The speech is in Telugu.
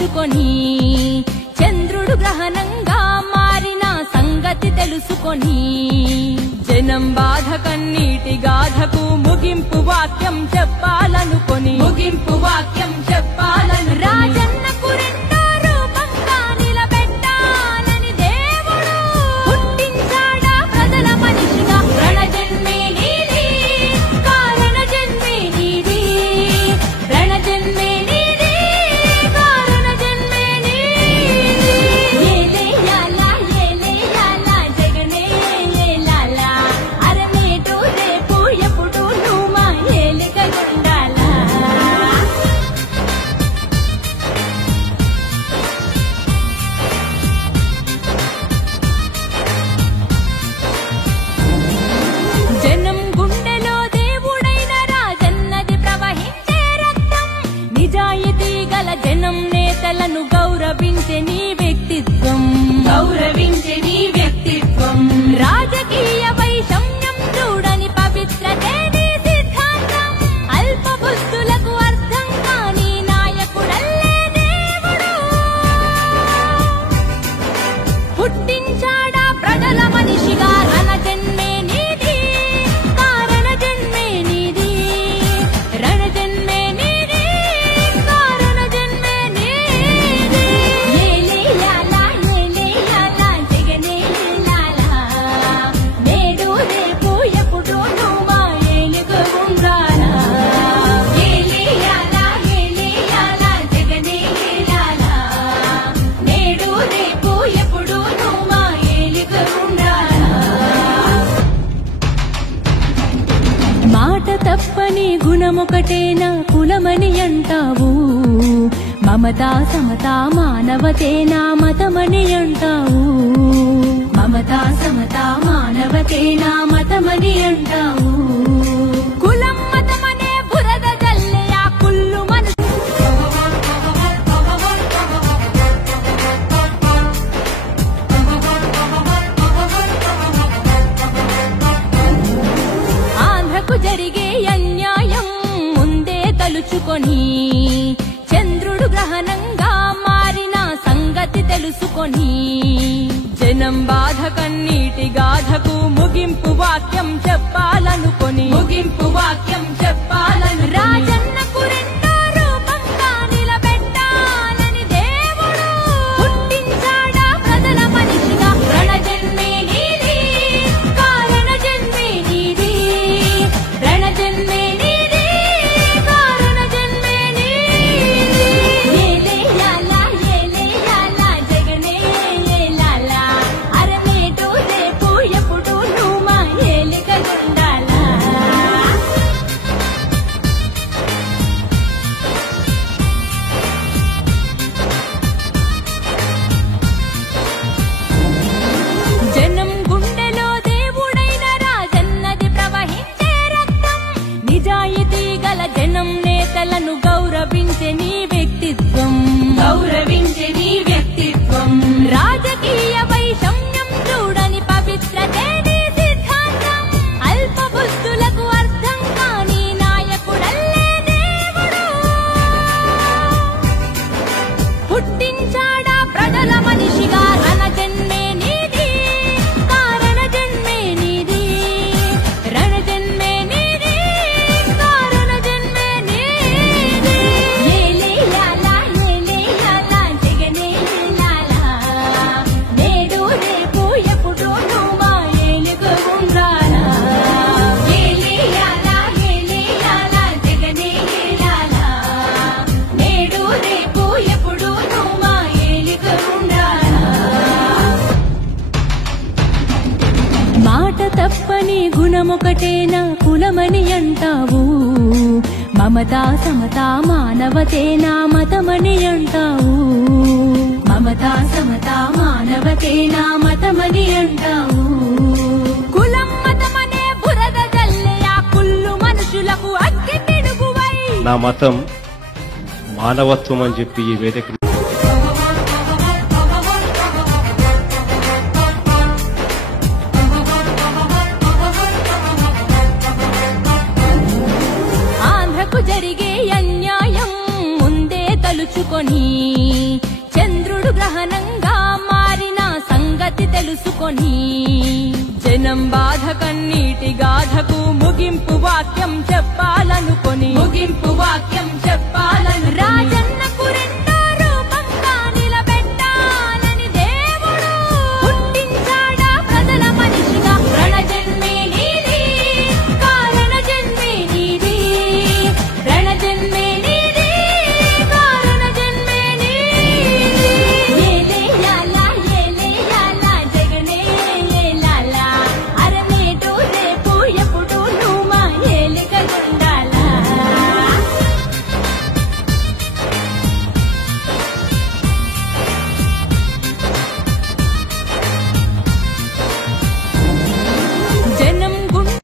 తలుచుకొని చంద్రుడు గ్రహణంగా మారిన సంగతి తెలుసుకొని జనం బాధ కన్నీటి గాథకు ముగింపు వాక్యం చెప్పాలనుకొని రాజన్నకు రెండో రూపంగా నిలబెట్టాలని దేవుడు పుట్టించాడా ప్రజల మనిషిగా. రణజన్మే నీది, కారణ జన్మే నీది, రణజన్మే నీది, కారణ జన్మే నీది. ఏలేయాలా ఏలేయాలా జగనే ఏలాలా, అరమేటు రేపు ఎప్పుడు నువ్వు మా ఏలికగుండాలా. జనం గుండెలో దేవుడైన రాజన్నది ప్రవహించే రక్తం. నిజాయితీ గల జనం నేతలను గౌరవించే నీ వ్యక్తిత్వం, రాజకీయ వైషమ్యం చూడని పవిత్రతే నీ సిద్ధాంతం. అల్ప బుద్ధులకు అర్థం కాని నాయకుడల్లే దేవుడు పుట్టించాడా ప్రజల మనిషిగా. రణజన్మే నీది, కారణ జన్మే నీది, రణజన్మే నీది, కారణ జన్మే నీది. ఏలేయాలా ఏలేయాలా జగనే ఏలాలా, నేడు రేపు ఎప్పుడు నువ్వు మా ఏలుగుండాలా. ఏలేయాలా ఏలేయాలా జగనే ఏలాలా, నేడు రేపు ఎప్పుడు నువ్వు మా ఏలుగుండాలా. మాట తప్పని గుణమొకటేనా కులమని అంటావు, మమతా సమతా మానవతేనా మతమని అంటావు, మమతా సమతా మానవతేనా మతమని అంటావు. కులం మతమనే బురద జల్లే ఆ కుళ్ళు మనసు ఆంధ్రకు జరిగే అన్యాయం ముందే తలుచుకొని చంద్రుడు గ్రహణంగా మారిన సంగతి తెలుసుకొని జనం బాధ కన్నీటి గాథకు ముగింపు వాక్యం చెప్పాలనుకొని రాజన్నకు రెండో రూపంగా నిలబెట్టాలని దేవుడు పుట్టించాడా ప్రజల మనిషిగా. రణజన్మే నీది, కారణ జన్మే నీది, రణజన్మే నీది, కారణ జన్మే నీది. ఏలేయాలా ఏలేయాలా జగనే ఏలాలా, అరమేటు రేపు ఎప్పుడు నువ్వు మా ఏలికగుండాలా. జనం గుండెలో దేవుడైన రాజన్నది ప్రవహించే రక్తం. నిజాయితీ గల జనం నేతలను గౌరవించే నీ వ్యక్తిత్వం, రాజకీయ వైషమ్యం చూడని పవిత్రతే నీ సిద్ధాంతం. అల్ప బుద్ధులకు అర్థం కాని నాయకుడల్లే దేవుడు పుట్టించాడా ప్రజల మనిషిగా. రణజన్మే నీది, కారణ జన్మే నీది, రణజన్మే నీది, కారణ జన్మే నీది. ఏలేయాలా ఏలేయాలా జగనే ఏలాలా, నేడు రేపు ఎప్పుడు నువ్వు మా ఏలుగుండాలా. ఏలేయాలా ఏలేయాలా జగనే ఏలాలా, నేడు రేపు ఎప్పుడు నువ్వు మా ఏలుగుండాలా. మాట తప్పని గుణమొకటేనా కులమని అంటావు, మమతా సమతా మానవతేనా మతమని అంటావు, మమతా సమతా మానవతేనా మతమని అంటావు. కులం మతమనే బురద జల్లే ఆ కుళ్ళు మనుషులకు అగ్గి పిడుగువై. నా మతం మానవత్వం అని చెప్పి ఈ వేదిక జరిగే అన్యాయం ముందే తలుచుకొని తెలుసుకొని జనం బాధ కన్నీటి గాథకు ముగింపు వాక్యం చెప్పాలనుకొని రాజ